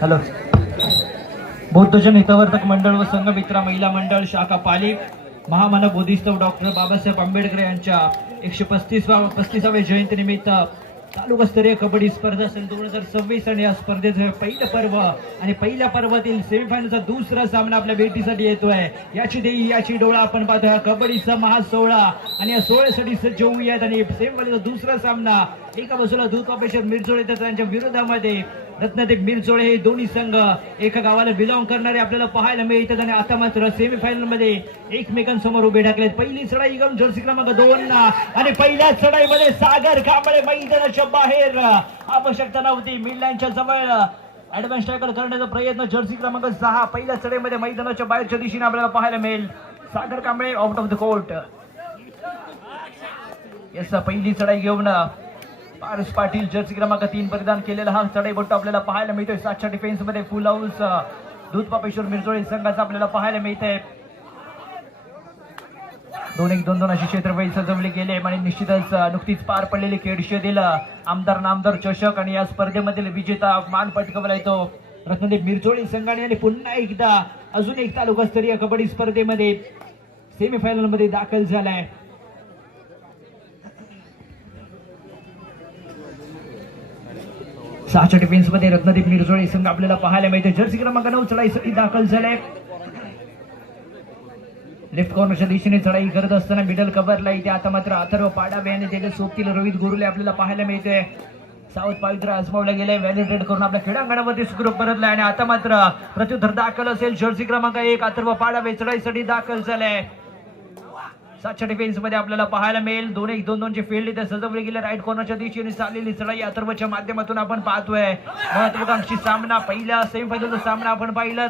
Hello. बौद्धजन हितवर्धक मंडळ व संघमित्रा महिला मंडळ शाखा पालिक महामानव बोधिसत्व डॉक्टर बाबासाहेब आंबेडकर यांच्या 135व्या जयंती निमित्त तालुकास्तरीय कबड्डी स्पर्धा सन 2026 आणि या स्पर्धेचं पहिलं पर्व आणि पहिल्या पर्वातील सेमीफायनलचा दुसरा सामना आपल्या भेटीसाठी येतोय. याची देई याची डोळा आपण पाहतोय कबड्डीचा महासोहळा आणि या सोहळ्यासाठी सज्ज होऊयात. आणि सेमीफायनलचा दुसरा सामना एका बाजूला दूध ऑपरेशन मिरजोळे तर त्यांच्या विरोधामध्ये रत्नदीप मिरजोळे हे दोन्ही संघ एका गावाला बिलॉंग करणारे आपल्याला पाहायला मिळतात. आणि आता मात्र सेमीफायनल मध्ये एकमेकांसमोर उभे ठाकलेत. पहिली चढाई गम जर्सी क्रमांक 2 आणि पहिल्या चढाईमध्ये सागर कांबळे मैदानाच्या बाहेर आवश्यकता नव्हती मिडलाईनच्या जवळ ऍडव्हान्स टॅकल करण्याचा प्रयत्न जर्सी क्रमांक 6 पहिल्या चढाईमध्ये मैदानाच्या बाहेरच्या दिशेने आपल्याला पाहायला मिळेल. Sagar Kamble out of the court. Yes पहिली चढाई घेऊन पारस पाटील जर्सी क्रमांक 3 परिधान केलेला हा चढाईपट्टू आपल्याला पाहायला मिळतोय. 7च्या डिफेन्स मध्ये फुल हाऊस दूध पापेश्वर मिरजोळे संघाचा आपल्याला पाहायला मिळतंय. 2-1-2-2 अशी क्षेत्रफळ सजवले गेले आणि निश्चितच नुकतीच पार पडलेली खेळशेतील आमदार नामदार चषक आणि या स्पर्धेमधील विजेता मान पटकावला येतो रत्नदीप मिरजोळे संघाने. आणि पुन्हा एकदा अजून एक तालुकास्तरीय कबड्डी स्पर्धेमध्ये सेमीफायनल मध्ये दाखल झालाय. 6च्या डिफेन्स मध्ये रत्नदीप मिरजोळे संघ आपल्याला पाहायला मिळते. जर्सी क्रमांक 9 चढाईसाठी दाखल झाले. लेफ्ट कॉर्नरच्या दिशेने चढाई करत असताना मिडल कव्हरला इथे आता मात्र अथर्व पाडावे आणि त्याच्या सोबतील रोहित गोरुले आपल्याला पाहायला मिळते. साऊथ पवित्र आजमावला गेले व्हॅलिडेट करून आपल्या क्रीडांगणामध्ये सुखरूप परतलाय. आणि आता मात्र प्रत्युत्तर दाखल असेल. जर्सी क्रमांक 1 अथर्व पाडावे चढाईसाठी दाखल झाले. 7च्या डिफेन्स मध्ये आपल्याला पाहायला मिळेल. 2-1-2-2 चे फील्ड इथे सजवले गेले. राईट कॉर्नरच्या दिशेने चाललेली चढाई अथर्वच्या माध्यमातून आपण पाहतोय. महत्वाकांक्षी सामना पहिल्या सेमीफायनलचा सामना आपण पाहिलं.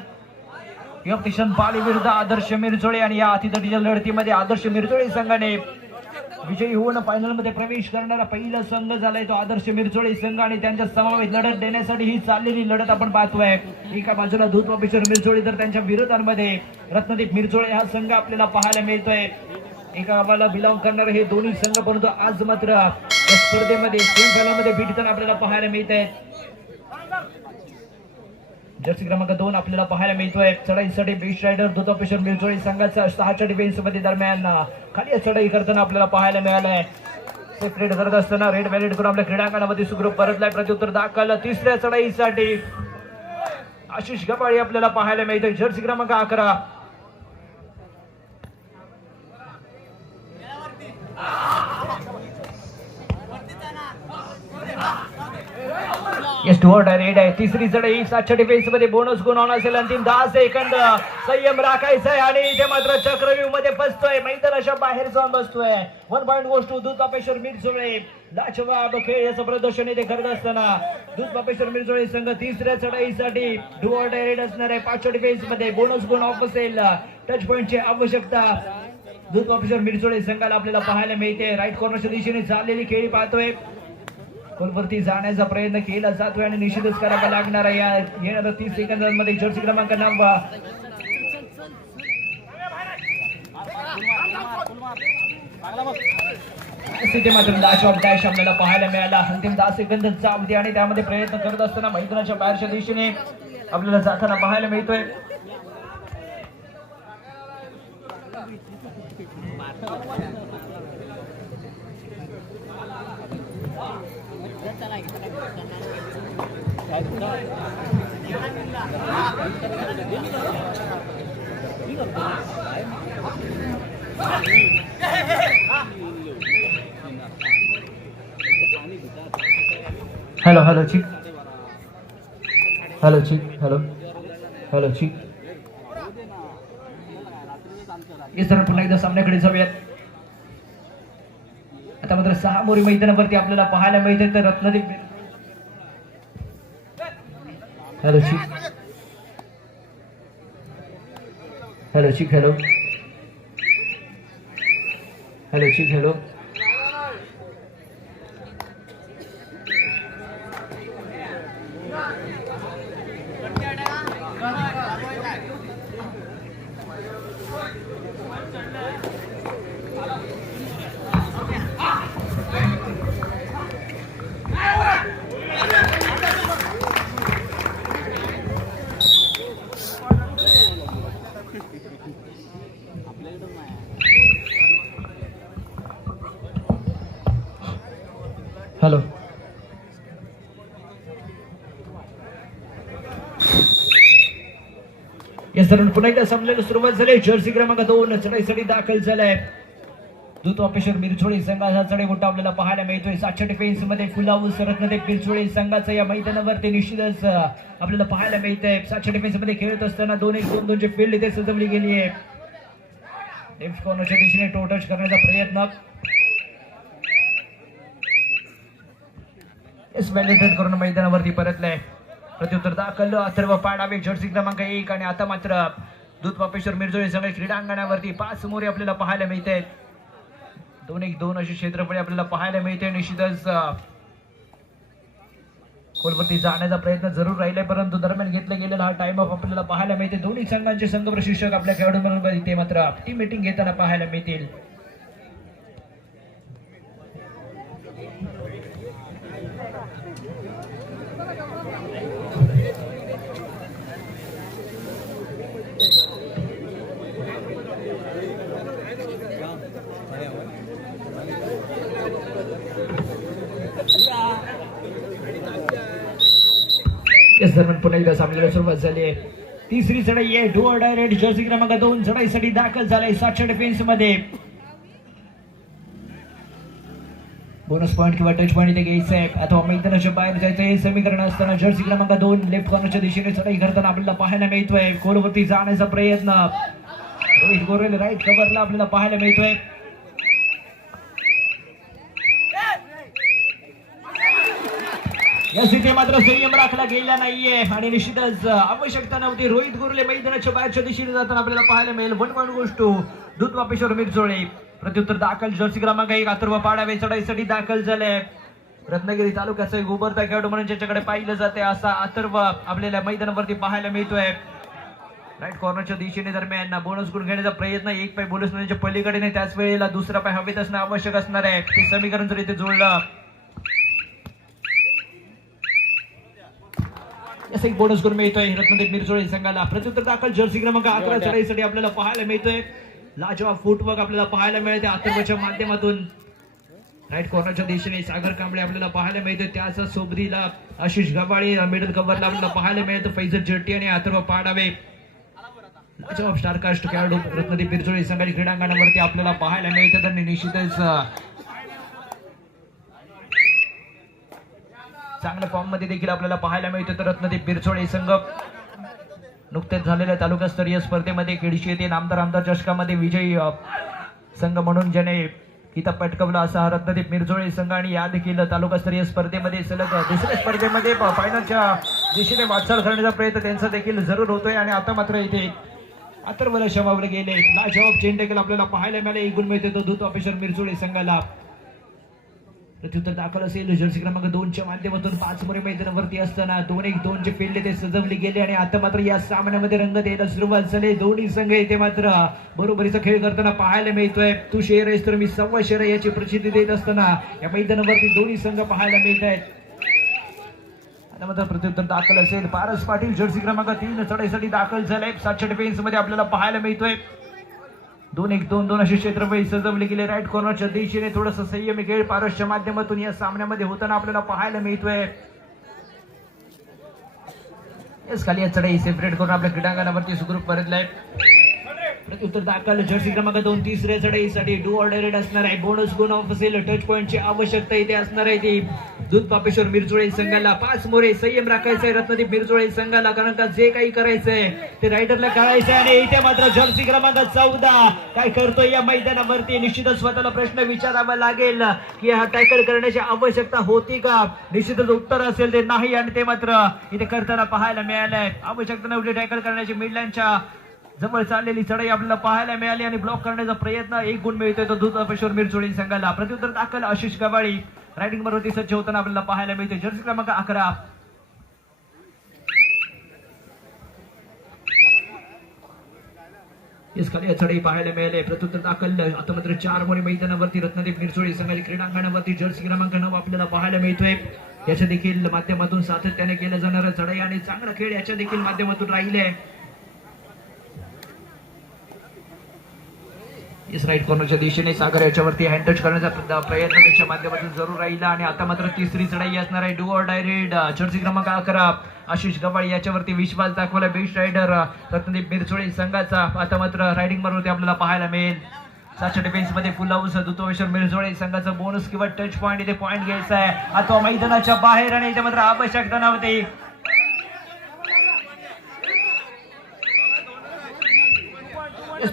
किशन पाली विरुद्ध आदर्श मिरजोळे आणि या अतितटीच्या लढतीमध्ये आदर्श मिरजोळे संघाने विजयी होऊन फायनल मध्ये प्रवेश करणारा पहिला संघ झालाय तो आदर्श मिरजोळे संघ. आणि त्यांच्या समवेत लढत देण्यासाठी ही चाललेली लढत आपण पाहतोय. एका बाजूला दूध ऑफिसर मिरजोळे तर त्यांच्या विरोधामध्ये रत्नदीप मिरजोळे हा संघ आपल्याला पाहायला मिळतोय. एका गावाला बिलॉंग करणारे हे दोन्ही संघ परंतु आज मात्र या स्पर्धेमध्ये सेमीफायनल मध्ये भेटताना आपल्याला पाहायला मिळत आहे. जर्सी क्रमांक 2 आपल्याला पाहायला मिळतोय. चढाईसाठी ब्रिज रायडर दूध ऑफिसर मिरजोळे संघाचा 6च्या डिफेन्स मध्ये दरम्यान खाली चढाई करताना आपल्याला पाहायला मिळालंय. सेपरेट करत असताना रेड व्हॅलिड करून आपल्या क्रीडांगणामध्ये सुखरूप परतलाय. प्रत्युत्तर दाखल तिसऱ्या चढाईसाठी आशिष गबाळी आपल्याला पाहायला मिळतोय. जर्सी क्रमांक 11 रेड आहे. तिसरी चढाई 7च्या डिफेन्स मध्ये बोनस गुण होणार असेल. अंतिम 10 सेकंद संयम राखायचा आहे आणि इथे मात्र चक्रव्यूह मध्ये फसतोय मैदानाच्या बाहेर जाऊन बसतोय. 1 पॉइंट गोष्ट टू दूध पापेश्वर मिरजोळे. लाजवाब खेळ याचं प्रदर्शन इथे करत असताना दूध पापेश्वर मिरजोळे संघ तिसऱ्या चढाईसाठी डू ऑर डाय रेड असणार आहे. 5च्या डिफेन्स मध्ये बोनस गुण ऑफ असेल. टच पॉइंटची आवश्यकता दूध पापेश्वर मिरजोळे संघाला आपल्याला पाहायला मिळते. राईट कॉर्नरच्या दिशेने चाललेली खेळी पाहतोय. गोलवरती जाण्याचा प्रयत्न केला जातोय आणि निश्चितच करावा लागणार आहे या येणाऱ्या 30 सेकंदांमध्ये. जर्सी क्रमांक 9 तिथे मात्र डॅश ऑफ डॅश आपल्याला पाहायला मिळाला. अंतिम 10 सेकंदांचा अवधी आणि त्यामध्ये प्रयत्न करत असताना मैदानाच्या बाहेरच्या दिशेने आपल्याला जाताना पाहायला मिळतोय. हॅलो हॅलो चिक हॅलो चिक हॅलो हॅलो चिक. हे सर पुन्हा एकदा सामन्याकडे जाऊयात. आता मात्र 6 मोरी मैदानावरती आपल्याला पाहायला मिळते. तर रत्नदीप हॅलो चिक हॅलो चिक हॅलो हॅलो चिक हॅलो हॅलो या सर पुन्हा एकदा सामन्याला सुरुवात झाली. जर्सी क्रमांक 2 चढाईसाठी दाखल झालाय दूत ऑफिसर मिरचोळी संघाचा चढाई मोठा आपल्याला पाहायला मिळतोय. 7 डिफेन्स मध्ये फुल हाऊस रत्नदेव मिरचोळी संघाचा या मैदानावरती निश्चितच आपल्याला पाहायला मिळतंय. 7 डिफेन्स मध्ये खेळत असताना 2-1-2-2 ची फील्ड इथे सजवली गेली आहे. लेफ्ट कॉर्नरच्या दिशेने टो टच करण्याचा प्रयत्न व्हॅलिडेट करून मैदानावरती परतलाय. प्रत्युत्तर दाखल अथर्व पाडावे जर्सी क्रमांक 1 आणि आता मात्र दूत वापेश्वर मिरजोळी संघ क्रीडांगणावरती 5 मोरे आपल्याला पाहायला मिळत आहेत. 2-1-2 अशी क्षेत्रफळ आपल्याला पाहायला मिळते. निश्चितच गोलवरती जाण्याचा प्रयत्न जरूर राहिलाय परंतु दरम्यान घेतला गेलेला हा टाइम ऑफ आपल्याला पाहायला मिळते. दोन्ही संघांचे संघ प्रशिक्षक आपल्या खेळाडूंबरोबर इथे मात्र टीम मीटिंग घेताना पाहायला मिळतील. दरम्यान पुन्हा एकदा सामन्याला सुरुवात झाली आहे. तिसरी चढाई आहे. डू ऑर डायरेक्ट जर्सी क्रमांक 2 चढाईसाठी दाखल झालाय 7 डिफेन्स मध्ये. बोनस पॉईंट किंवा टच पॉईंट इथे घ्यायचा आहे अथवा मैदानाच्या बाहेर जायचं हे समीकरण असताना जर्सी क्रमांक 2 लेफ्ट कॉर्नरच्या दिशेने चढाई करताना आपल्याला पाहायला मिळतोय. गोलवरती जाण्याचा प्रयत्न रोहित गोरेल राईट कव्हरला आपल्याला पाहायला मिळतोय. या स्थितीत मात्र संयम राखला गेला नाहीये आणि निश्चितच आवश्यकता नव्हती. रोहित गोरले मैदानाच्या बाहेरच्या दिशेने जाताना आपल्याला पाहायला मिळेल. 1-1 गोष्ट दूत वापेश्वर मिरचोळे. प्रत्युत्तर दाखल जर्सी क्रमांक 1 अथर्व पाडावे चढाईसाठी दाखल झाले. रत्नागिरी तालुक्याचा एक उभरता खेळाडू म्हणून ज्याच्याकडे पाहिलं जाते असा अथर्व आपल्याला मैदानावरती पाहायला मिळतोय. राईट कॉर्नरच्या दिशेने दरम्यान बोनस गुण घेण्याचा प्रयत्न. एक पाय बोनस म्हणजे पलीकडे नाही त्याच वेळेला दुसरा पाय हवेत असणं आवश्यक असणार आहे. ते समीकरण जर इथे जोडलं असं एक बोनस गुण मिळतोय रत्नदेव मिरचोळे संघाला. प्रत्युत्तर दाखल जर्सी क्रमांक 11 चढाईसाठी आपल्याला पाहायला मिळतोय. लाजवाब फुटवर्क आपल्याला पाहायला मिळते अथर्वच्या माध्यमातून. राईट कॉर्नरच्या दिशेने सागर कांबळे आपल्याला पाहायला मिळतोय. त्याच सोबतीला आशिष गव्हाळे मिडल कव्हरला आपल्याला पाहायला मिळतं. फैजत जट्टी आणि अथर्व पाडावे लाजवाब स्टारकास्ट खेळाडू रत्नदेव मिरचोळे संघाच्या क्रीडांगणावरती आपल्याला पाहायला मिळतं. त्यांनी निश्चितच चांगल्या फॉर्म मध्ये देखील आपल्याला पाहायला मिळते. तर रत्नदेव मिरचोळे संघ नुकतेच झालेल्या तालुकास्तरीय स्पर्धेमध्ये केडशी येथे आमदार चषकामध्ये विजयी संघ म्हणून ज्याने इथं पटकवला असा रत्नदेव मिरचोळे संघ आणि या देखील तालुकास्तरीय स्पर्धेमध्ये सलग दुसऱ्या स्पर्धेमध्ये फायनलच्या दिशेने वाटचाल करण्याचा प्रयत्न त्यांचा देखील जरूर होतोय. आणि आता मात्र इथे अथर्वला शमावले गेले. लाजवाब चेंड देखील आपल्याला पाहायला मिळाले. एक गुण मिळते तो दूत ऑफिसर मिरचोळे संघाला. प्रत्युत्तर दाखल असेल जर्सी क्रमांक 2 च्या माध्यमातून 5 मोरे मैदानावरती असताना 2-1-2 ची फील्ड ते सजवली गेली आणि आता मात्र या सामन्यामध्ये रंगत यायला सुरुवात झाली. दोन्ही संघ इथे मात्र बरोबरीचा खेळ करताना पाहायला मिळतोय. तू शेर आहेस तर मी सव्वा शेर आहे याची प्रचिती देत असताना या मैदानावरती दोन्ही संघ पाहायला मिळत आहेत. आता मात्र प्रत्युत्तर दाखल असेल. पारस पाटील जर्सी क्रमांक 3 चढाईसाठी दाखल झालाय. 7 डिफेन्स मध्ये आपल्याला पाहायला मिळतोय. 2-1-2-2 अशी क्षेत्रफळ सजवली गेली. राईट कॉर्नरच्या दिशेने थोडस संयमी खेळ पारसच्या माध्यमातून या सामन्यामध्ये होताना आपल्याला पाहायला मिळतोय. खाली चढाई सेपरेट करून आपल्या क्रीडांगणावरती सुखरूप परतलाय. प्रत्युत्तर दाखल जर्सी क्रमांक 2 तिसऱ्या चढाईसाठी डू ऑर्डर असणार आहे. बोनस गुण ऑफ असेल. टच पॉईंटची आवश्यकता इथे असणार आहे. ती दूत पापेश्वर मिरचोळे संघाला 5 मोरे संयम राखायचा आहे रत्नदीप मिरचोळे संघाला. कारण का जे काही करायचंय ते रायडरला कळायचंय आणि इथे मात्र जर्सी क्रमांक 14 काय करतोय या मैदानावरती. निश्चितच स्वतःला प्रश्न विचारावा लागेल की हा टॅकल करण्याची आवश्यकता होती का. निश्चितच उत्तर असेल ते नाही आणि ते मात्र इथे करताना पाहायला मिळालंय. आवश्यकता नव्हती टॅकल करण्याची. मिडलँडच्या जवळ चाललेली चढाई आपल्याला पाहायला मिळाली आणि ब्लॉक करण्याचा प्रयत्न. एक गुण मिळतोय तो दूत ऑफिसर मिरचोळे संघाला. प्रत्युत्तर दाखल आशिष गव्हाळे रायडिंग वरती सज्ज होताना आपल्याला पाहायला मिळते. जर्सी क्रमांक 11 खाली चढाई पाहायला मिळाले. प्रत्युत्तर दाखल आता मात्र 4 मोरे मैदानावरती रत्नदेव मिरचोळे संघाच्या क्रीडांगणावरती जर्सी क्रमांक 9 आपल्याला पाहायला मिळतोय. याच्या देखील माध्यमातून सातत्याने केल्या जाणाऱ्या चढाई आणि चांगला खेळ याच्या देखील माध्यमातून राहिले. इस राईट कॉर्नरच्या दिशेने सागर याच्यावरती हँड टच करण्याचा प्रयत्न त्याच्या माध्यमातून जरूर राहिला आणि आता मात्र तिसरी चढाई असणार आहे. Do or die red Jersey क्रमांक 11 आशिष गवाळी याच्यावरती विश्वास दाखवला बेस्ट रायडर रत्नदीप मिरचोळी संघाचा. आता मात्र रायडिंग वरती आपल्याला पाहायला मिळेल. साच्या डिफेन्स मध्ये फुल हाऊस दुतोवेश्वर मिरचोळी संघाचा बोनस किंवा टच पॉईंट इथे पॉईंट घ्यायचा आहे अथवा मैदानाच्या बाहेर आणि इथे मात्र आवश्यकता नव्हती.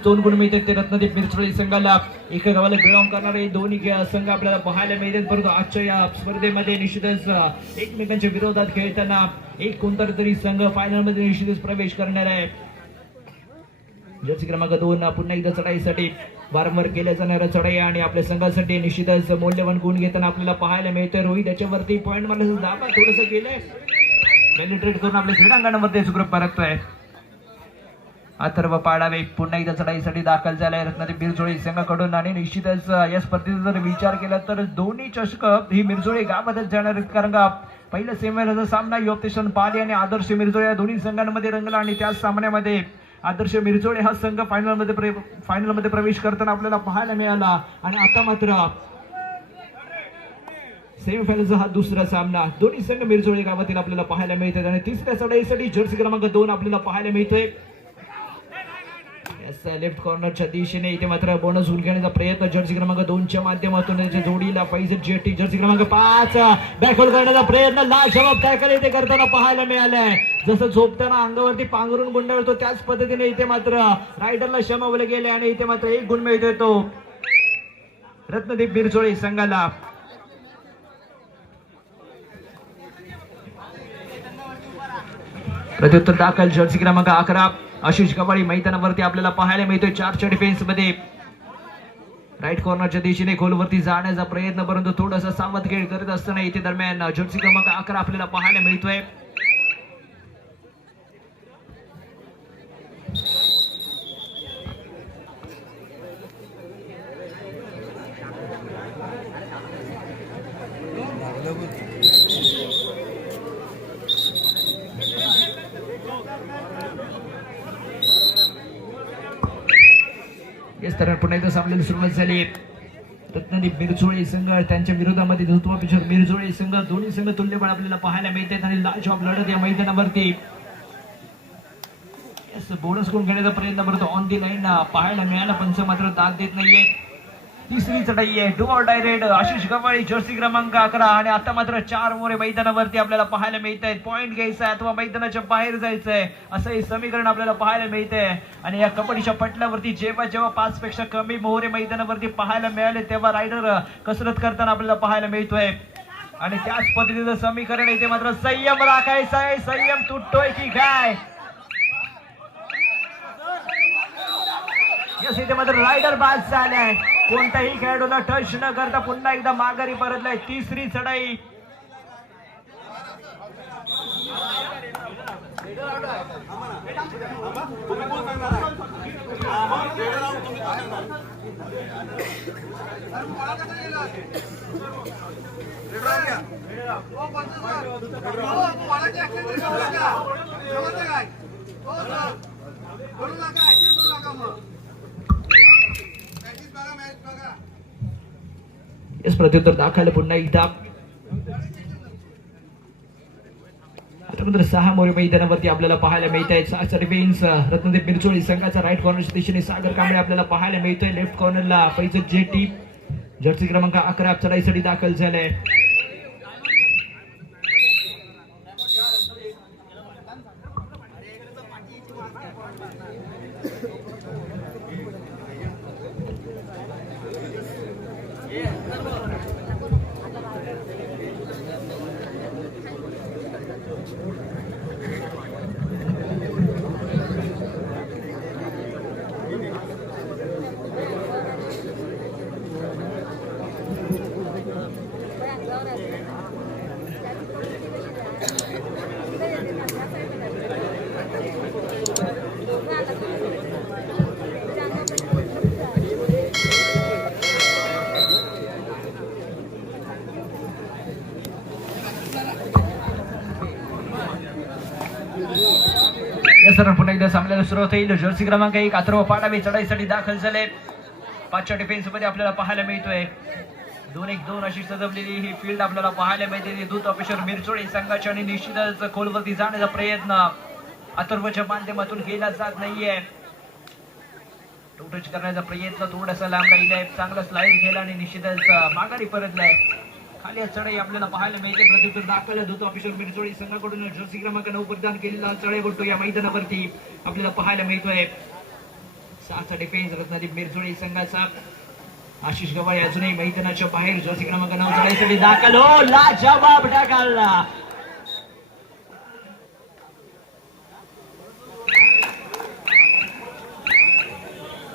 दोन गुण मिळतात ते रत्नदीप मिरचोळी संघाला. एका गावाला बिलॉंग करणारे दोन्ही संघ आपल्याला पाहायला मिळतात. परंतु आजच्या या स्पर्धेमध्ये निश्चितच एकमेकांच्या विरोधात खेळताना एक कोणता तरी संघ फायनल मध्ये निश्चितच प्रवेश करणार आहे. जर्सी क्रमांक 2 पुन्हा एकदा चढाईसाठी वारंवार केल्या जाणाऱ्या चढाई आणि आपल्या संघासाठी निश्चितच मौल्यवान गुण घेताना आपल्याला पाहायला मिळतंय. रोहित याच्यावरती पॉईंट मारण्याचं दाबा थोडंसं गेलंय. पेनिट्रेट करून आपल्या क्रीडांगणामध्ये सुग्रुप परततोय. अथर्व पाडावे पुन्हा एकदा चढाईसाठी दाखल झालाय रत्नदीप मिरचोळी संघाकडून आणि निश्चितच या स्पर्धेचा जर विचार केला तर दोन्ही चषक ही मिरचोळी गावातच जाणार आहेत. कारण का पहिल्या सेमीफायनलचा सामना योगेशन पाले आणि आदर्श मिरचोळी या दोन्ही संघांमध्ये रंगला आणि त्याच सामन्यामध्ये आदर्श मिरचोळे हा संघ फायनल मध्ये प्रवेश करताना आपल्याला पाहायला मिळाला. आणि आता मात्र सेमीफायनलचा हा दुसरा सामना दोन्ही संघ मिरचोळे गावातील आपल्याला पाहायला मिळतात आणि तिसऱ्या चढाईसाठी जर्सी क्रमांक 2 आपल्याला पाहायला मिळतोय. लेफ्ट कॉर्नरच्या दिशेने इथे मात्र बोनस गुण घेण्याचा प्रयत्न जर्सी क्रमांक 2च्या माध्यमातून त्याच्या जोडीला पाहिजे जेटी जर्सी क्रमांक 5 बॅकवर्ड करण्याचा प्रयत्न लाजवाब टॅकल इथे करताना पाहायला मिळालाय. जसं झोपताना अंगावरती पांघरून गुंडाळतो त्याच पद्धतीने इथे मात्र रायडरला शमावले गेले आणि इथे मात्र एक गुण मिळतोय तो रत्नदीप मिरचोळी संघाला. प्रत्युत्तर दाखल जर्सी क्रमांक 11 आशिष गवाळी मैदानावरती आपल्याला पाहायला मिळतोय. 4च्या डिफेन्स मध्ये राईट कॉर्नरच्या दिशेने गोलवरती जाण्याचा प्रयत्न परंतु थोडासा सावध खेळ करत असताना इथे दरम्यान जर्सी क्रमांक 11 आपल्याला पाहायला मिळतोय. तर पुन्हा एकदा सामन्याला सुरुवात झाली. रत्नदीप मिरचोळी संघ त्यांच्या विरोधामध्ये धुतवापेश्वर मिरचोळी संघ दोन्ही संघ तुल्यबळ आपल्याला पाहायला मिळतात आणि लाजवाब लढत या मैदानावरती बोनस गुण घेण्याचा प्रयत्न करतो ऑन दी लाईन पाहायला मिळाला पंच मात्र दाद देत नाहीये. तिसरी चढाई आहे do or die raid Ashish Gawali jersey क्रमांक 11 आणि आता मात्र 4 मोरे मैदानावरती आपल्याला पाहायला मिळत आहेत. पॉईंट घ्यायचा आहे अथवा मैदानाच्या बाहेर जायचंय असं हे समीकरण आपल्याला पाहायला मिळतंय. आणि या कबड्डीच्या पटल्यावरती जेव्हा जेव्हा 5 पेक्षा कमी मोहरे मैदानावरती पाहायला मिळाले तेव्हा रायडर कसरत करताना आपल्याला पाहायला मिळतोय. आणि त्याच पद्धतीचं समीकरण इथे मात्र संयम राखायचा आहे. संयम तुटतोय की काय इथे मात्र रायडर बाद झालाय. कोणत्याही खेळाडूला टच न करता पुन्हा एकदा माघारी परतलाय. तिसरी चढाई प्रत्युत्तर दाखल पुन्हा एकदा आता मात्र 6 मोरे मैदानावरती आपल्याला पाहायला मिळत आहेत. 6चा डिफेन्स रत्नदीप मिरचोळी संघाचा राईट कॉर्नरच्या दिशेने सागर कांबळे आपल्याला पाहायला मिळतोय. लेफ्ट कॉर्नरला फैजत जेटी जर्सी क्रमांक 11 चढाईसाठी दाखल झालाय. पुन्हा एकदा सामन्याला सुरुवात होईल. जर्सी क्रमांक 1 अथर्व पाडावे चढाईसाठी दाखल झाले. 5च्या डिफेन्स मध्ये आपल्याला पाहायला मिळतोय. 2-1-2 अशी सजवलेली ही फील्ड आपल्याला पाहायला मिळते. दूत ऑफिसर मिरचोळे संघाची आणि निश्चितच खोलवरती जाण्याचा प्रयत्न अथर्वच्या माध्यमातून केला जात नाहीये. टच करण्याचा प्रयत्न थोडासा लांब राहिलाय. चांगला स्लाइड केला आणि निश्चितच माघारी परतलाय. खाली चढाई आपल्याला पाहायला मिळते. प्रत्युत्तर दाखवलं दूत ऑफिसर मिरचोळी संघाकडून जर्सी क्रमांक 9 परिधान केलेला चढाई बघतो या मैदानावरती आपल्याला पाहायला मिळतोय. 6चा डिफेन्स रत्नादीप मिरचोळी संघाचा. आशिष गवाळे अजूनही मैदानाच्या बाहेर जर्सी क्रमांक 9 चढाईसाठी दाखल. हो लाजवाब टाकाला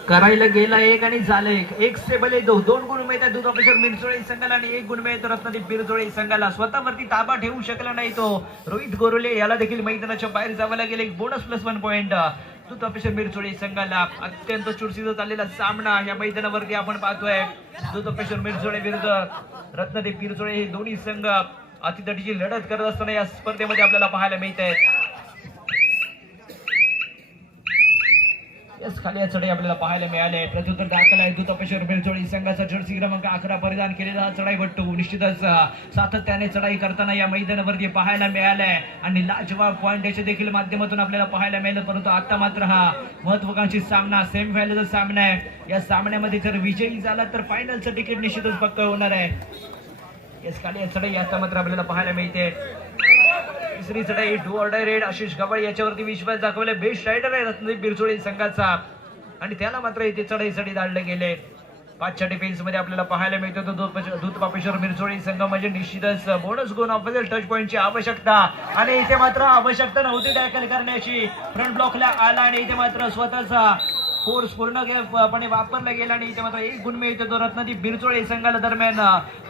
करायला गेला एक आणि झालं एक स्टेबल आहे. 2 गुण मिळतात दूध ऑफिसर मिरचोळे संघाला आणि 1 गुण मिळतो रत्नादीप मिरचोळे संघाला. स्वतःवरती ताबा ठेवू शकला नाही तो रोहित गोरोले. याला देखील मैदानाच्या बाहेर जावं लागेल. एक बोनस +1 पॉइंट दूध ऑफिसर मिरचोळे संघाला. अत्यंत चुरशीचा चाललेला सामना या मैदानावरती आपण पाहतोय. दूध ऑफिसर मिरचोळे विरुद्ध रत्नादीप मिरचोळे हे दोन्ही संघ अतितटीची लढत करत असताना या स्पर्धेमध्ये आपल्याला पाहायला मिळत आहे. खाली चढाई आपल्याला पाहायला मिळाले. प्रत्युत्तर दाखल आहे दूत ऑफिसर मिरचोळी संघाचा. जर्सी क्रमांक 11 परिधान केलेला चढाई बट्टू निश्चितच सातत्याने चढाई करताना या मैदानावरती पाहायला मिळालाय आणि लाजवाब पॉइंट याच्या देखील माध्यमातून आपल्याला पाहायला मिळालं. परंतु आता मात्र हा महत्वाकांक्षी सामना सेमीफायनलचा सामना आहे. या सामन्यामध्ये जर विजयी झाला तर फायनलचं तिकीट निश्चितच पक्क होणार आहे. याच खाली चढाई आता मात्र आपल्याला पाहायला मिळते. तिसरी चढाई do or die raid. Ashish Gawale याच्यावरती विश्वास दाखवले. बेस्ट रायडर आहे रत्नादीप मिरचोळे संघाचा आणि त्याला मात्र इथे चढाईसाठी धाडले गेले. 5च्या डिफेन्स मध्ये आपल्याला पाहायला मिळतो दूत ऑफिसर मिरचोळे संघ म्हणजे निश्चितच बोनस गुण ऑफिशियल टच पॉइंटची आवश्यकता आणि इथे मात्र आवश्यकता नव्हती टॅकल करण्याची. फ्रंट ब्लॉकला आला आणि इथे मात्र स्वतःचा फोर्स पूर्णपणे वापरला गेला आणि इथे मात्र 1 गुण मिळतो तो रत्नादीप मिरचोळे संघाला. दरम्यान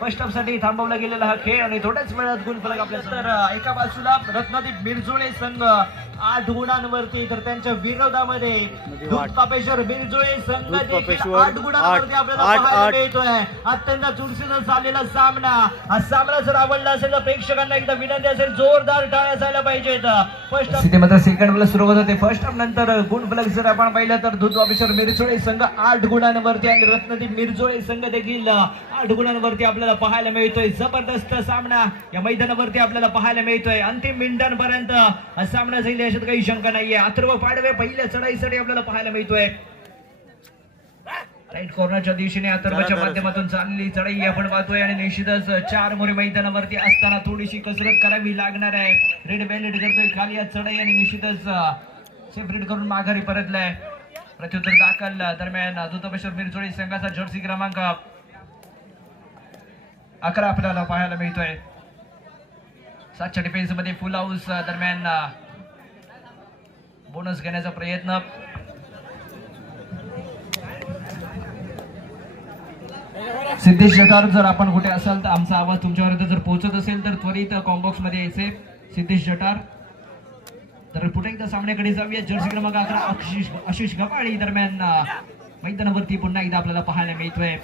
फर्स्ट हाफ साठी थांबवला गेलेला हा खेळ आणि थोड्याच वेळात गुण फलक आपल्या. तर एका बाजूला रत्नादीप मिरचोळे संघ 8 गुणांवरती तर त्यांच्या विरोधामध्ये दूत ऑफिसर मिरचोळे संघ 8 गुणांवरती आपल्याला पाहायला मिळतोय. अत्यंत चुरशीचा झालेला सामना. हा सामना जर आवडला असेल तर प्रेक्षकांना एकदा विनंती असेल जोरदार टाळ्या असायला पाहिजेत. फर्स्ट मात्र सेकंड मला सुरू होत होते. फर्स्ट हाफ नंतर गुण फलक जर आपण पाहिलं तर दूत ऑफिसर मिरचोळे संघ 8 गुणांवरती आणि रत्नादीप मिरचोळे संघ देखील 8 गुणांवरती आपल्याला पाहायला मिळतोय. जबरदस्त सामना या मैदानावरती आपल्याला पाहायला मिळतोय. अंतिम मिनिटांपर्यंत हा सामना जाईल याच्यात काही शंका नाहीये. अथर्व पाडवे पहिल्या चढाईसाठी आपल्याला पाहायला मिळतोय. राईट कॉर्नरच्या दिशेने अथर्वच्या माध्यमातून चाललेली चढाई आपण पाहतोय आणि निश्चितच 4 मोरे मैदानावरती असताना थोडीशी कसरत करावी लागणार आहे. रेड बॅलेट करतोय खाली या चढाई आणि निश्चितच सेपरेट करून माघारी परतलाय. प्रत्युत्तर दाखल दरम्यान दूत ऑफिसर मिरचोळे संघाचा जर्सी क्रमांक 11 आपल्याला पाहायला मिळतोय. 7च्या डिफेन्स मध्ये फुल हाऊस दरम्यान बोनस घेण्याचा प्रयत्न. सिद्धेश जटार जर आपण कुठे असाल तर आमचा आवाज तुमच्यापर्यंत जर पोहोचत असेल तर त्वरित कॉम्बॉक्स मध्ये यायचे. सिद्धेश जटार. तर पुढे एकदा सामन्याकडे जाऊया. जर्सी क्रमांक 11 आशिष गवाळे दरम्यान मैदानावरती पुन्हा एकदा आपल्याला पाहायला मिळतोय.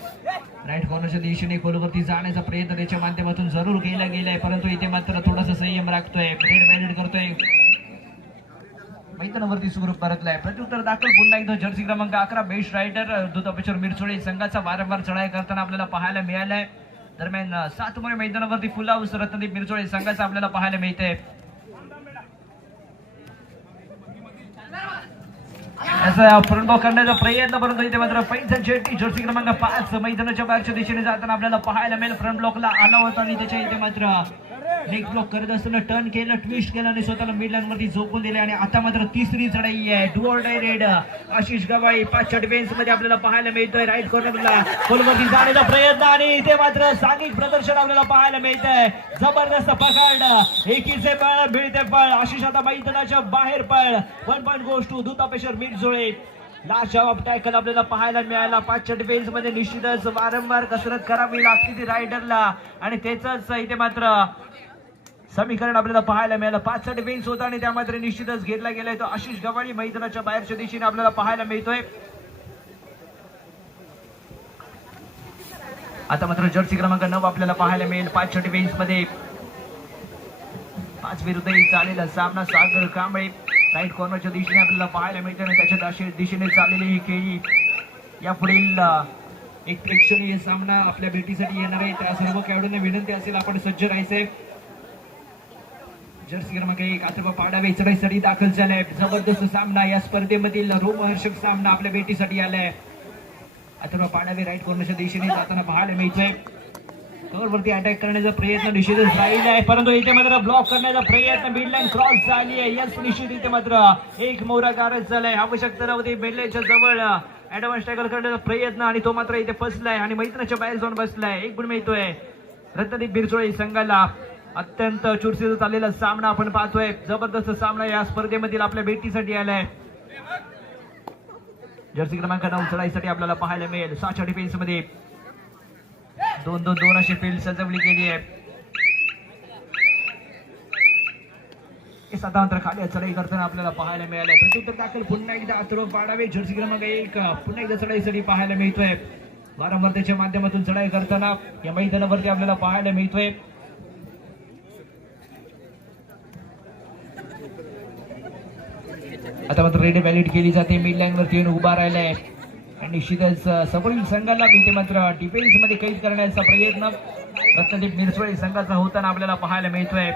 राईट कॉर्नरच्या दिशेने खोलवरती जाण्याचा प्रयत्न त्याच्या माध्यमातून जरूर केला गेलाय परंतु इथे मात्र थोडासा संयम राखतोय. रेड बॅलेट करतोय. मैदानावरती सुरू परतलाय. प्रत्युत्तर दाखल पुन्हा एकदा जर्सी क्रमांक 11 बेस्ट रायडर दूत ऑफिसर मिरचोळे संघाचा वारंवार चढाई करताना आपल्याला पाहायला मिळालाय. दरम्यान 7 मोरे मैदानावरती फुल हाऊस रत्नादीप मिरचोळे संघाचा आपल्याला पाहायला मिळते. फ्रंट बॉल करण्याचा प्रयत्न परंतु इथे मात्र पैंजण शेट्टी जर्सी क्रमांक 5 मैदानाच्या बाहेरच्या दिशेने जाताना आपल्याला पाहायला मिळेल. फ्रंट ब्लॉकला आला होता आणि त्याच्या इथे मात्र लेग ब्लॉक करत असताना टर्न केलं, ट्विस्ट केलं आणि स्वतःला मिड लाईन वरती झोपून दिले. आणि आता मात्र तिसरी चढाई आहे. Do or die raid Ashish Gawale 5च्या डिफेन्स मध्ये आपल्याला पाहायला मिळतोय. राईट कॉर्नरला खोलवरती जाण्याचा प्रयत्न आणि इथे मात्र सांघिक प्रदर्शन आपल्याला पाहायला मिळतंय. जबरदस्त पकड, एकीचे पळ मिळते पळ. आशिष आता मैदानाच्या बाहेर पळ. 1 पॉइंट गोज टू दूत ऑफिसर मिरचोळे. लास्ट जवाब टॅकल आपल्याला पाहायला मिळाला. 5च्या डिफेन्स मध्ये निश्चितच वारंवार कसरत करावी लागते ती रायडरला आणि त्याच इथे मात्र समीकरण आपल्याला पाहायला मिळालं. 5चा डिफेन्स होता आणि त्यामध्ये निश्चितच घेतला गेलाय तो आशिष गवाळे मैदानाच्या बाहेरच्या दिशेने आपल्याला पाहायला मिळतोय. आता मात्र जर्सी क्रमांक 9 आपल्याला पाहायला मिळेल. 5च्या डिफेन्स मध्ये 5 विरुद्ध 1 चालेला सामना. सागर कांबळे राईट कॉर्नरच्या दिशेने आपल्याला पाहायला मिळते आणि त्याच्या दिशेने चाललेली ही खेळी या पुढील एक प्रेक्षणीय सामना आपल्या भेटीसाठी येणार आहे. त्या सर्व खेळाडूंना विनंती असेल आपण सज्ज राहायचंय. जर्सी क्रमांक 1 अथर्व पाडावे चढाईसाठी दाखल झालाय. जबरदस्त सामना या स्पर्धेमधील रोमहर्षक सामना आपल्या भेटीसाठी आलाय. अथर्व पाडावे राईट कॉर्नरच्या दिशेने जाताना पाहायला मिळतोय. कव्हरवरती अटॅक करण्याचा प्रयत्न निश्चितच राहिला आहे, परंतु इथे मात्र ब्लॉक करण्याचा प्रयत्न मिडलाईन क्रॉस झाली आहे. यस निश्चित इथे मात्र एक मोरा गारच झालाय. आवश्यकता नव्हती. मिडलाईनच्या जवळ ऍडव्हान्स टॅकल करण्याचा प्रयत्न आणि तो मात्र इथे फसलाय आणि मैदानाच्या बाहेर जाऊन बसलाय. एक गुण मिळतोय रत्नदीप बिरचोळे संघाला. अत्यंत चुरशीचा चाललेला सामना आपण पाहतोय. जबरदस्त सामना या स्पर्धेमधील आपल्या भेटीसाठी आलाय. जर्सी क्रमांक 9 चढाईसाठी आपल्याला पाहायला मिळेल. 6च्या डिफेन्स मध्ये 2-2-2 अशी फील्ड सजवली गेली आहे. आता मात्र खाली चढाई करताना आपल्याला पाहायला मिळालंय. प्रत्युत्तर दाखल पुन्हा एकदा अथर्व पाडावे जर्सी क्रमांक 1 पुन्हा एकदा चढाईसाठी पाहायला मिळतोय. वारंवार त्याच्या माध्यमातून चढाई करताना या मैदानावरती आपल्याला पाहायला मिळतोय. आता मात्र रेड व्हॅलिड केली जाते. मिड लाईन वरती येऊन उभा राहिलाय आणि निश्चितच समोरील संघाला इथे मात्र डिफेन्स मध्ये कैद करण्याचा प्रयत्न रत्नदीप मिरचोळे संघाचा होताना आपल्याला पाहायला मिळतोय.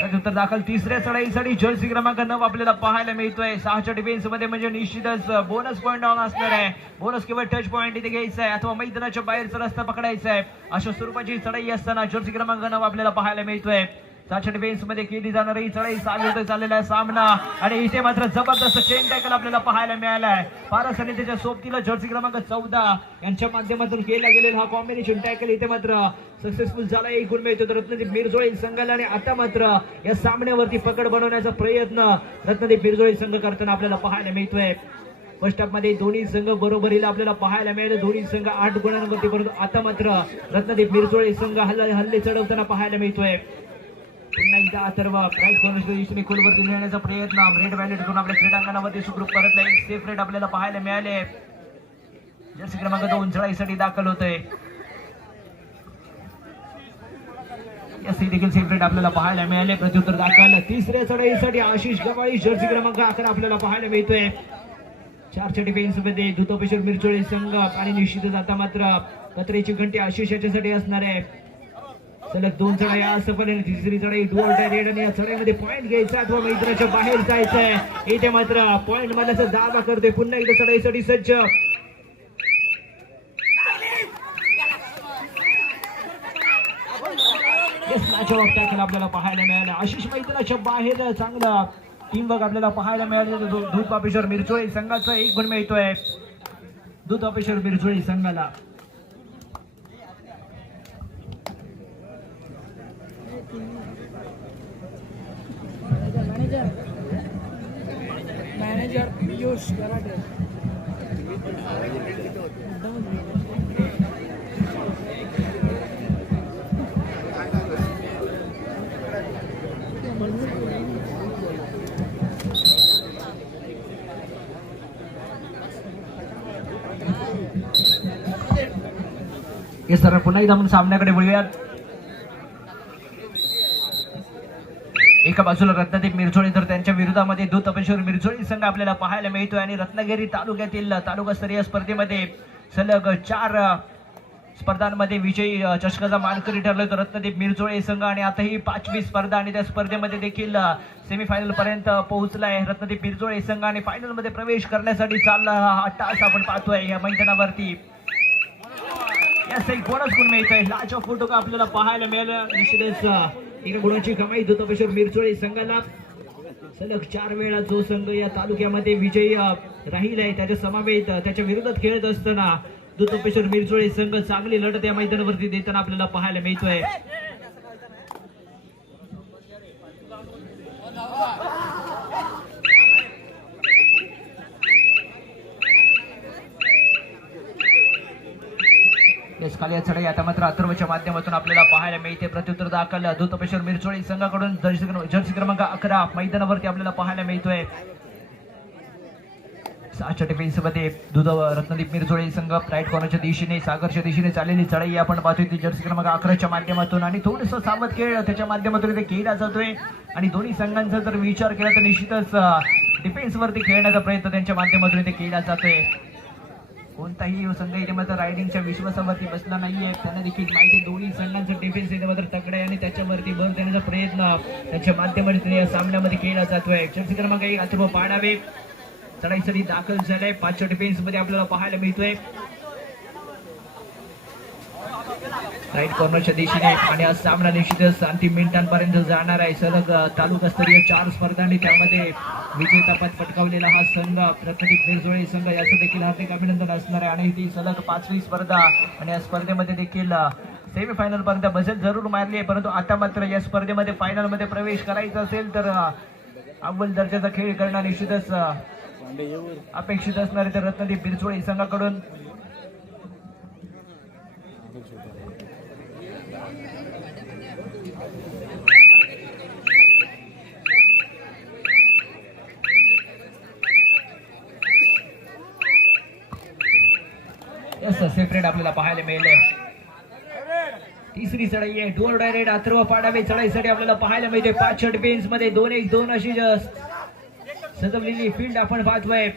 प्रत्युत्तर दाखल तिसऱ्या चढाईसाठी जर्सी क्रमांक 9 आपल्याला पाहायला मिळतोय. 6च्या डिफेन्स मध्ये म्हणजे निश्चितच बोनस पॉईंट ऑन असणार आहे. बोनस किंवा टच पॉईंट इथे घ्यायचा आहे अथवा मैदानाच्या बाहेरचा रस्ता पकडायचा आहे. अशा स्वरूपाची चढाई असताना जर्सी क्रमांक 9 आपल्याला पाहायला मिळतोय. 6च्या डिफेन्स मध्ये केली जाणारी चढाई चाललेला सामना आणि इथे मात्र जबरदस्त चेन टॅकल आपल्याला पाहायला मिळालाय. पारस आणि त्याच्या सोबतीला जर्सी क्रमांक 14 यांच्या माध्यमातून केला गेलेला हा कॉम्बिनेशन टॅकल इथे मात्र सक्सेसफुल झाला. एक गुण मिळतो रत्नदीप मिरचोळे संघाला आणि आता मात्र या सामन्यावरती पकड बनवण्याचा प्रयत्न रत्नदीप मिरचोळे संघ करताना आपल्याला पाहायला मिळतोय. फर्स्ट हाफ मध्ये दोन्ही संघ बरोबरीला आपल्याला पाहायला मिळाले. दोन्ही संघ 8 गुणांवरती, परंतु आता मात्र रत्नदीप मिरचोळे संघ हल्ले चढवताना पाहायला मिळतोय. पुन्हा एकदा अथर्व राईट कॉर्नरच्या दिशेने खोलवरती नेण्याचा प्रयत्न रेड व्हॅलिड करून आपल्या क्रीडांगणामध्ये सुखरूप परतला. एक सेफ रेड आपल्याला पाहायला मिळाले. जर्सी क्रमांक 2 चढाईसाठी दाखल होतोय. देखील सेफ रेड आपल्याला पाहायला मिळाले. प्रत्युत्तर दाखल तिसऱ्या चढाईसाठी आशिष गवाळी जर्सी क्रमांक 11 आपल्याला पाहायला मिळतोय. 4च्या डिफेन्स मध्ये दुतोपेश्वर मिरचोळे संघ आणि निश्चितच आता मात्र कत्रेची घंटी आशिष याच्यासाठी असणार आहे. सलग 2 चढाया असफल आणि तिसरी चढाई डुअल रेड आणि या चढाईमध्ये पॉईंट घ्यायचा अथवा मैदानाच्या बाहेर जायचंय. इथे मात्र पॉईंट मारण्याचा दावा करते. पुन्हा एकदा चढाईसाठी सज्ज. आपल्याला पाहायला मिळालं. आशिष मैदानाच्या बाहेर चांगला टीम वर्क आपल्याला पाहायला मिळाले. दुतोपेश्वर मिरचोळे संघाचा 1 गुण मिळतोय दुतोपेश्वर मिरचोळे संघाला. Manager Piyush karate. हे सर पुन्हा एकदा आपण सामन्याकडे वळूयात. एका बाजूला रत्नदीप मिरचोळे तर त्यांच्या विरोधामध्ये दुतोपेश्वर मिरचोळे संघ आपल्याला पाहायला मिळतोय आणि रत्नागिरी तालुक्यातील तालुकास्तरीय स्पर्धेमध्ये सलग 4 स्पर्धांमध्ये विजयी चषकाचा मानकरी ठरला तर रत्नदीप मिरचोळे संघ आणि आता ही 5वी स्पर्धा आणि त्या स्पर्धेमध्ये देखील सेमीफायनल पर्यंत पोहोचलाय रत्नदीप मिरचोळे संघ आणि फायनल मध्ये प्रवेश करण्यासाठी चालला हा टास आपण पाहतोय या मैदानावरती. एक बोनस गुण मिळतोय. लाचा फोटो का आपल्याला पाहायला मिळालं. निश्चितच 3 गुणांची कमाई दुतोपेश्वर मिरचोळे संघाला. सलग 4 वेळा जो संघ या तालुक्यामध्ये विजयी राहिलाय त्याच्या समवेत त्याच्या विरोधात खेळत असताना दुतोपेश्वर मिरचोळे संघ चांगली लढत या मैदानावरती देताना आपल्याला पाहायला मिळतोय. खाली चढाई आता मात्र अथर्वच्या माध्यमातून आपल्याला पाहायला मिळते. प्रत्युत्तर दाखल दुतोपेश्वर मिरचोळे संघाकडून जर्सी क्रमांक 11 मैदानावरती आपल्याला पाहायला मिळतोय. 6च्या डिफेन्स मध्ये रत्नदीप मिरचोळे संघ राईट कॉर्नरच्या दिशेने सागरच्या दिशेने चाललेली चढाई आपण पाहतोय ती जर्सी क्रमांक 11च्या माध्यमातून आणि थोडस सावध खेळ त्याच्या माध्यमातून इथे केला जातोय आणि दोन्ही संघांचा जर विचार केला तर निश्चितच डिफेन्स वरती खेळण्याचा प्रयत्न त्यांच्या माध्यमातून इथे केला जातोय. कोणताही संघ इथे मात्र रायडिंगच्या विश्वासावरती बसला नाहीये. त्यांना देखील माहिती दोन्ही संघांचा डिफेन्स इथे मात्र तगडा आहे आणि त्याच्यावरती भर देण्याचा प्रयत्न त्याच्या माध्यमातून या सामन्यामध्ये केला जातोय. जर्सी क्रमांक 1 अथर्व पाडावे चढाईसाठी दाखल झालाय. 5च्या डिफेन्स मध्ये आपल्याला पाहायला मिळतोय राईट कॉर्नरच्या दिशेने आणि हा सामना निश्चितच अंतिम मिनिटांपर्यंत जाणार आहे. सलग तालुकास्तरीय 4 स्पर्धांनी त्यामध्ये विजेतापद पटकावलेला हा संघ प्रथमिक मिरजोळे संघ याचं देखील हार्दिक अभिनंदन असणार आहे. आणि ती सलग 5वी स्पर्धा आणि या स्पर्धेमध्ये देखील सेमीफायनल पर्यंत बसेल जरूर मारली आहे. परंतु आता मात्र या स्पर्धेमध्ये फायनल मध्ये प्रवेश करायचा असेल तर अव्वल दर्जाचा खेळ करणं निश्चितच अपेक्षित असणार आहे. तर रत्नदीप मिरजोळे संघाकडून सेपरेट आपल्याला पाहायला मिळेल. तिसरी चढाई आहे डोर डायरेक्ट अथर्व पाडावे चढाईसाठी आपल्याला पाहायला मिळते. 5 डिफेन्स मध्ये 2-1-2 अशी सजवलेली फील्ड आपण पाहतोय.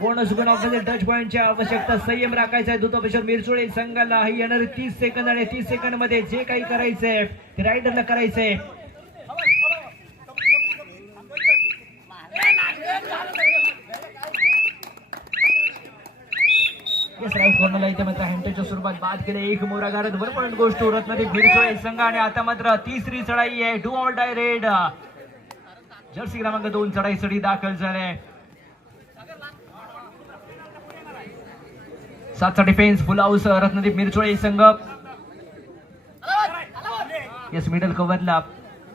बोनस गुण ऑफिशियल टच पॉइंटच्या आवश्यकता संयम राखायचा आहे दूत ऑफिशियल मिरचोळे संघाला. ही येणारी 30 सेकंद आणि 30 सेकंद मध्ये जे काही करायचंय ते रायडरला करायचंय. राईट कॉर्नरला इथे मात्र हँडच्या स्वरूपात बाद केले. एक मोरा गारद वरपर्यंत गोष्ट रत्नदीप मिरजोळे संघ आणि आता मात्र तिसरी चढाई आहे do or die red. Jersey क्रमांक 2 चढाईसाठी दाखल झाले. 7चा डिफेन्स फुल हाऊस रत्नदीप मिरजोळे संघ. यस मिडल कव्हरला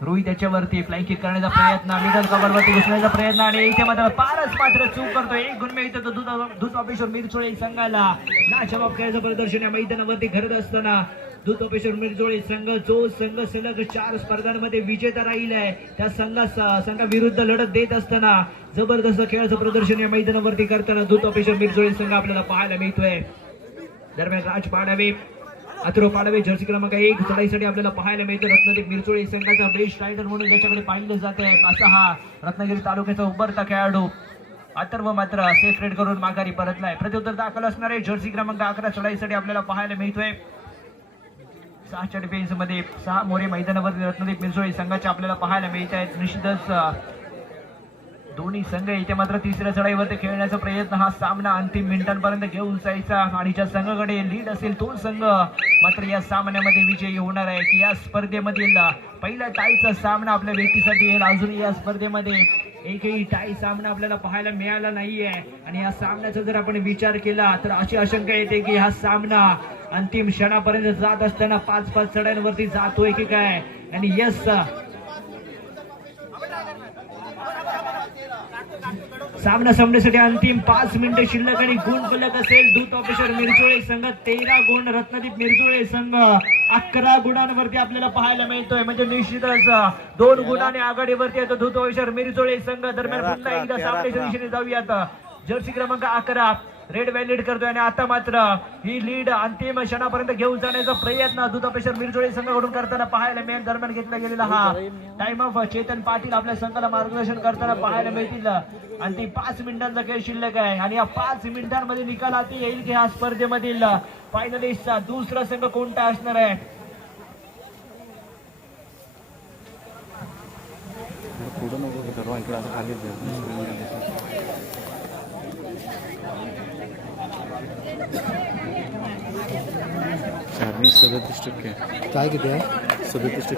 रोहित त्याच्यावरती फ्लाइंग किक करण्याचा प्रयत्न मिडल कव्हरवरती घुसण्याचा प्रयत्न आणि इथे मात्र पारच मात्र चूक करतो. एक गुण मिळतो तो दूत ऑफिसर मिरजोळे संघाला. लाजवाब खेळाचं प्रदर्शन या मैदानावरती घडत असताना दूत ऑफिसर मिरजोळे संघ जो संघ सलग 4 स्पर्धांमध्ये विजेता राहिलाय त्या संघाविरुद्ध लढत देत असताना जबरदस्त खेळाचं प्रदर्शन या मैदानावरती करताना दूत ऑफिसर मिरजोळे संघ आपल्याला पाहायला मिळतोय. दरम्यान राज पाडावे अथर्व पाडावे जर्सी क्रमांक 1 चढाईसाठी आपल्याला पाहायला मिळतं. रत्नागिरी मिरचोळे संघाचा बेस्ट रायडर म्हणून ज्याच्याकडे पाहिलं जात आहे असा हा रत्नागिरी तालुक्याचा उभरता खेळाडू अथर्व मात्र सेफ रेड करून माघारी परतलाय. प्रत्युत्तर दाखल असणार आहे जर्सी क्रमांक 11 चढाईसाठी आपल्याला पाहायला मिळतोय. 6च्या डिफेन्स मध्ये 6 मोरे मैदानावरती रत्नागिरी मिरचोळे संघाचे आपल्याला पाहायला मिळत आहेत. निश्चितच दोन्ही संघ इथे मात्र तिसऱ्या चढाईवरती खेळण्याचा प्रयत्न हा सामना अंतिम मिनिटांपर्यंत घेऊन जायचा आणि ज्या संघाकडे लीड असेल तो संघ मात्र या सामन्यामध्ये विजयी होणार आहे. की या स्पर्धेमधील पहिला टाईचा सामना आपल्या भेटीसाठी येईल. अजूनही या स्पर्धेमध्ये एकही टाई सामना आपल्याला पाहायला मिळाला नाहीये आणि या सामन्याचा जर आपण विचार केला तर अशी आशंका येते की हा सामना अंतिम क्षणापर्यंत जात असताना 5-5 चढाईवरती जातोय की काय. आणि यस सामना संपण्यासाठी अंतिम 5 मिनिटे शिल्लक आणि गुण फलक असेल. दूत ऑफिसर मिरजोळे संघ 13 गुण रत्नदीप मिरजोळे संघ 11 गुणांवरती आपल्याला पाहायला मिळतोय. म्हणजे निश्चितच 2 गुणांनी आघाडीवरती येतो दूत ऑफिसर मिरजोळे संघ. दरम्यान पुन्हा एकदा सामन्याच्या दिशेने जाऊयात. जर्सी क्रमांक 11 रेड व्हॅलिड करतोय आणि आता मात्र ही लीड अंतिम क्षणापर्यंत घेऊन जाण्याचा प्रयत्न दूत ऑफिसर मिरजोळे संघाकडून करताना पाहायला मिळेल. दरम्यान घेतला गेलेला हा टाइम ऑफ चेतन पाटील आपल्या संघाला मार्गदर्शन करताना पाहायला मिळतील. अंतिम 5 मिनिटांचा खेळ शिल्लक आहे आणि या 5 मिनिटांमध्ये निकाल हाती येईल की हा स्पर्धेमधील फायनलिस्टचा दुसरा संघ कोणता असणार आहे. चार्जिंग 37% काय किती आहे 37%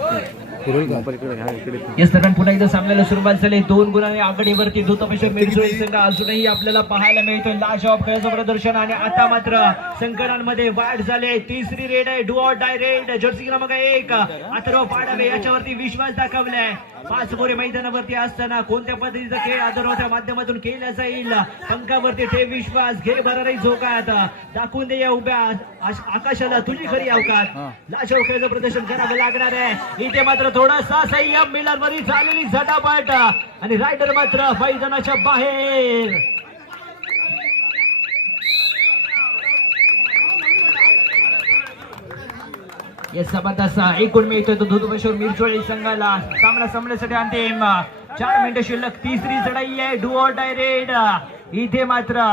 यस दरम्यान पुन्हा एकदा सामन्याला सुरुवात झाली. 2 गुणांनी आघाडीवरती दूत ऑफिसर मिरजोळे संघ अजूनही आपल्याला पाहायला मिळतोय. लाजवाब खेळाचं प्रदर्शन आणि आता मात्र संकटांमध्ये वाढ झाली. तिसरी रेड आहे do or die red Jersey क्रमांक 1 अथर्व पाडावे याच्यावरती विश्वास दाखवलाय. 5 मोरे मैदानावरती असताना कोणत्या पद्धतीचा खेळ अथर्वच्या माध्यमातून केला जाईल. पंखावरती ठेव विश्वास घे भरारी झोकात दाखवून दे या उभ्या आकाशाला तुझी खरी अवकात. लाजवाब खेळाचं प्रदर्शन करावं लागणार आहे. इथे मात्र थोडासा संयम मिलरवरी झालेली झटापट आणि रायडर मात्र मैदानाच्या बाहेर. जबरदस्त एक गुण मिळतोय तो धुधुपेश्वर मिरचोळे संघाला. सामना संपण्यासाठी अंतिम 4 मिनिटे शिल्लक. तिसरी चढाई आहे डू ऑर डाय रेड. इथे मात्र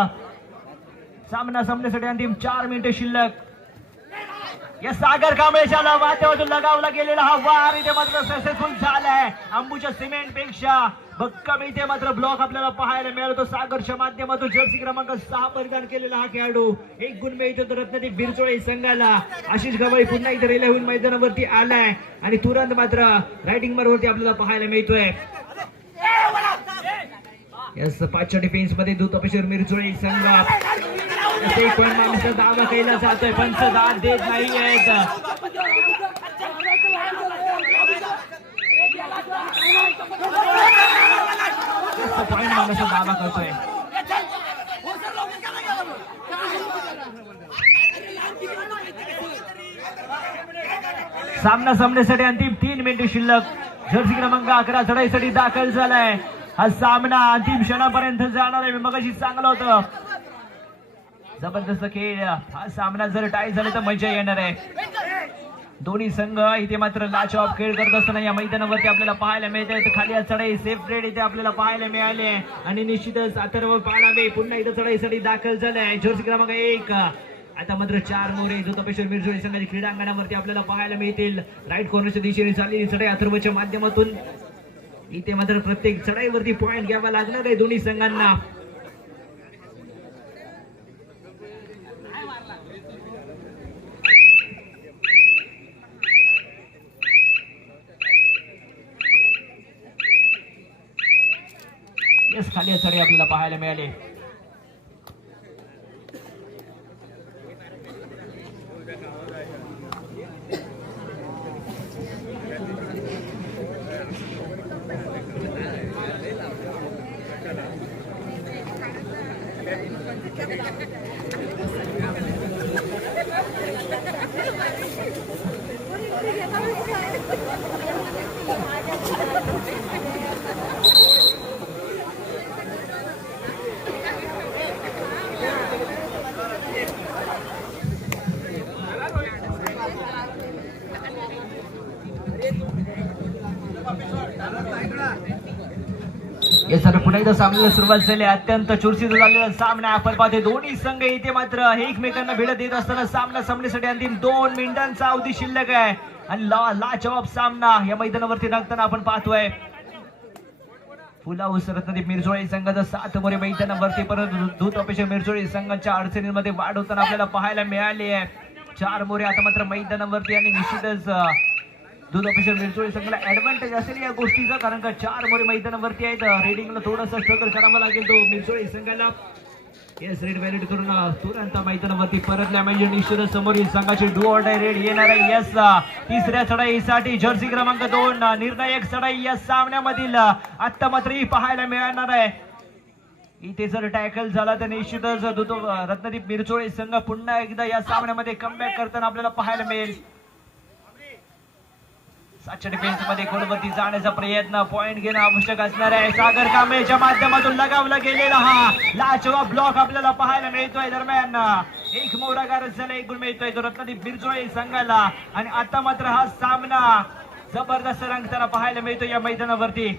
सामना संपण्यासाठी अंतिम 4 मिनिटे शिल्लक. या सागर कांबळेच्या माध्यमातून लगावला गेलेला हा वार इथे मात्र सक्सेसफुल झालाय. अंबूच्या सिमेंट पेक्षा भक्कम इथे मात्र ब्लॉक आपल्याला पाहायला मिळतो. सागरच्या माध्यमातून जर्सी क्रमांक 6 परिधान केलेला हा खेळाडू 1 गुण मिळतो रत्नदीप बिरचोळे संघाला. आशिष गवळी पुन्हा इथे रिले होऊन मैदानावरती आलाय आणि तुरंत मात्र रायटिंग मारवरती आपल्याला पाहायला मिळतोय. यस 5च्या डिफेन्स मध्ये दूत अपेश्वर मिरचोळे संघ एक पॉइंट मागचा दावा केला जातोय. पंच दाद देत नाहीयेत. पॉइंट मागचा दावा करतोय. सामना संपण्यासाठी अंतिम 3 मिनिटे शिल्लक. जर्सी क्रमांक 11 चढाईसाठी दाखल झालाय. हा सामना अंतिम क्षणापर्यंत जाणार आहे. मगाशी चांगलं होतं, जबरदस्त खेळ. हा सामना जर टाय झाला तर मजा येणार आहे. दोन्ही संघ इथे मात्र लाजवाब खेळ करत असताना या मैदानावरती आपल्याला पाहायला मिळत आहे. खाली चढाई सेफ रेड इथे आपल्याला पाहायला मिळाले आणि निश्चितच अथर्व पाडावे पुन्हा इथं चढाईसाठी दाखल झालाय. जर्सी क्रमांक 1 आता मात्र 4 मोरे जो तपेश्वर मिरजोळी संघाच्या क्रीडांगणावरती आपल्याला पाहायला मिळतील. राईट कॉर्नरच्या दिशेने चाललेली चढाई अथर्वच्या माध्यमातून इथे मात्र प्रत्येक चढाईवरती पॉइंट घ्यावा लागणार आहे दोन्ही संघांना. यस खाली चढाई आपल्याला पाहायला मिळाले. या सर पुन्हा एकदा सामन्याला सुरुवात झाली. अत्यंत चुरशीचा झालेला सामना आपण पाहते. दोन्ही संघ इथे मात्र एकमेकांना भिडत देत असताना सामना संपण्यासाठी अंतिम 2 मिनिटांचा अवधी शिल्लक आहे आणि लाजवाब सामना या मैदानावरती रंगताना आपण पाहतोय. फुलाऊस रत्नदीप मिरजोळे संघाचा 7 मोरे मैदानावरती, परंतु दूत अपेक्षा मिरजोळे संघाच्या अडचणींमध्ये वाढ होताना आपल्याला पाहायला मिळाली आहे. 4 मोरे आता मात्र मैदानावरती आणि निश्चितच दूध अपेक्षा मिरचोळी संघाला ऍडव्हान्टेज असेल या गोष्टीचा, कारण का 4 मोरे मैदानावरती आहेत. रेडिंगला थोडासा स्ट्रगल करावा लागेल तो मिरचोळी संघाला. येस रेड व्हॅलिड करून तुरंत मैदानावरती परतल्या म्हणजे निश्चितच समोरील संघाची डू ऑर डाय रेड येणार आहे. यस तिसऱ्या चढाईसाठी जर्सी क्रमांक 2 निर्णायक चढाई या सामन्यामधील आता मात्र ही पाहायला मिळणार आहे. इथे जर टॅकल झाला तर निश्चितच रत्नदीप मिरचोळे संघ पुन्हा एकदा या सामन्यामध्ये कमबॅक करताना आपल्याला पाहायला मिळेल. 7च्या डिफेन्स मध्ये गोलवरती जाण्याचा प्रयत्न, पॉइंट घेणं आवश्यक असणार आहे. सागर कांबळेच्या माध्यमातून लगावला गेलेला हा लाजवाब ब्लॉक आपल्याला पाहायला मिळतोय. दरम्यान एक मोरा गारच झाला, 1 गुण मिळतोय तो रत्नदीप मिरजोळे संघाला आणि आता मात्र हा सामना जबरदस्त रंगताना पाहायला मिळतो या मैदानावरती.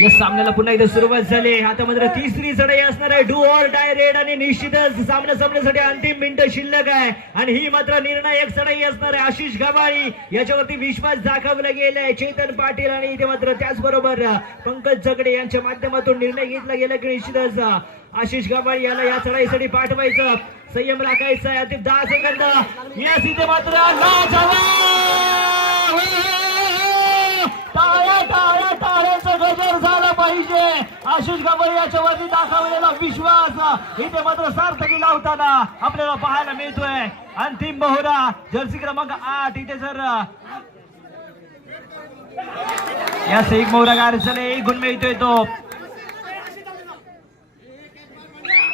या सामन्याला पुन्हा इथे सुरुवात झाली. आता मात्र तिसरी चढाई असणार आहे, डू ऑर डाय रेड आणि निश्चितच सामना संपण्यासाठी अंतिम मिनिटं शिल्लक आहे आणि ही मात्र निर्णायक चढाई असणार आहे. आशिष गवाळी याच्यावरती विश्वास दाखवला गेलाय. चेतन पाटील आणि इथे मात्र त्याचबरोबर पंकज जगडे यांच्या माध्यमातून निर्णय घेतला गेला की निश्चितच आशिष गवाळी याला या चढाईसाठी पाठवायचं, संयम राखायचा आहे. अंतिम 10 सेकंद. यस इथे मात्र टाळ्याचा गजर झाला पाहिजे. आशिष गवळी याच्यावरती दाखवलेला विश्वास इथे मात्र सार्थकी लावताना आपल्याला पाहायला मिळतोय. अंतिम मोहरा जर्सी क्रमांक 8 इथे जर यास 1 मोहरा गार झाले, 1 गुण मिळतोय तो.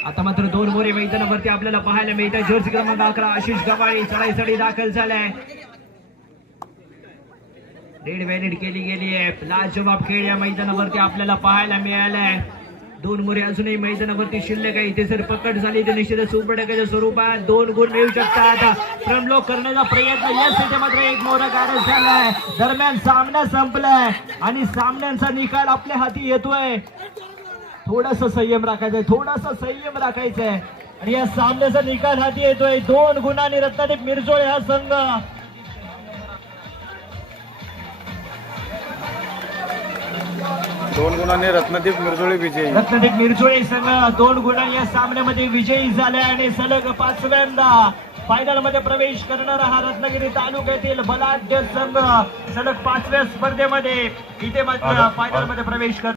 आता मात्र 2 मोरे मैदानावरती आपल्याला पाहायला मिळतात. जर्सी क्रमांक 11 आशिष गवाळी चढाईसाठी दाखल झालाय. रेड व्हॅलिड केली गेली आहे. लाजवाब खेळ या मैदानावरती आपल्याला पाहायला मिळालाय. 2 मोरे अजूनही मैदानावरती शिल्लक आहे. इथे जर पकड झाली तर निश्चितच सुपरटकाच्या स्वरूपात 2 गुण मिळू शकतात. प्रमलोक करण्याचा प्रयत्न यस इथे मात्र 1 मोरा गारज झालाय. दरम्यान सामना संपलाय आणि सामन्यांचा निकाल आपल्या हाती येतोय. थोडासा संयम राखायचाय, थोडासा संयम राखायचाय आणि या सामन्याचा निकाल हाती येतोय. 2 गुणांनी रत्नादीप मिरजोळे हा संघ 2 गुणांनी रत्नदीप मिरजोळी विजयी. रत्नादीप मिरजोळे संघ 2 गुणांनी या सामन्यामध्ये विजयी झाले आणि सलग 5व्यांदा फायनल मध्ये प्रवेश करणारा हा रत्नागिरी तालुक्यातील बलाढ्य संघ सलग 5व्या स्पर्धेमध्ये इथे मात्र फायनल मध्ये प्रवेश करतो.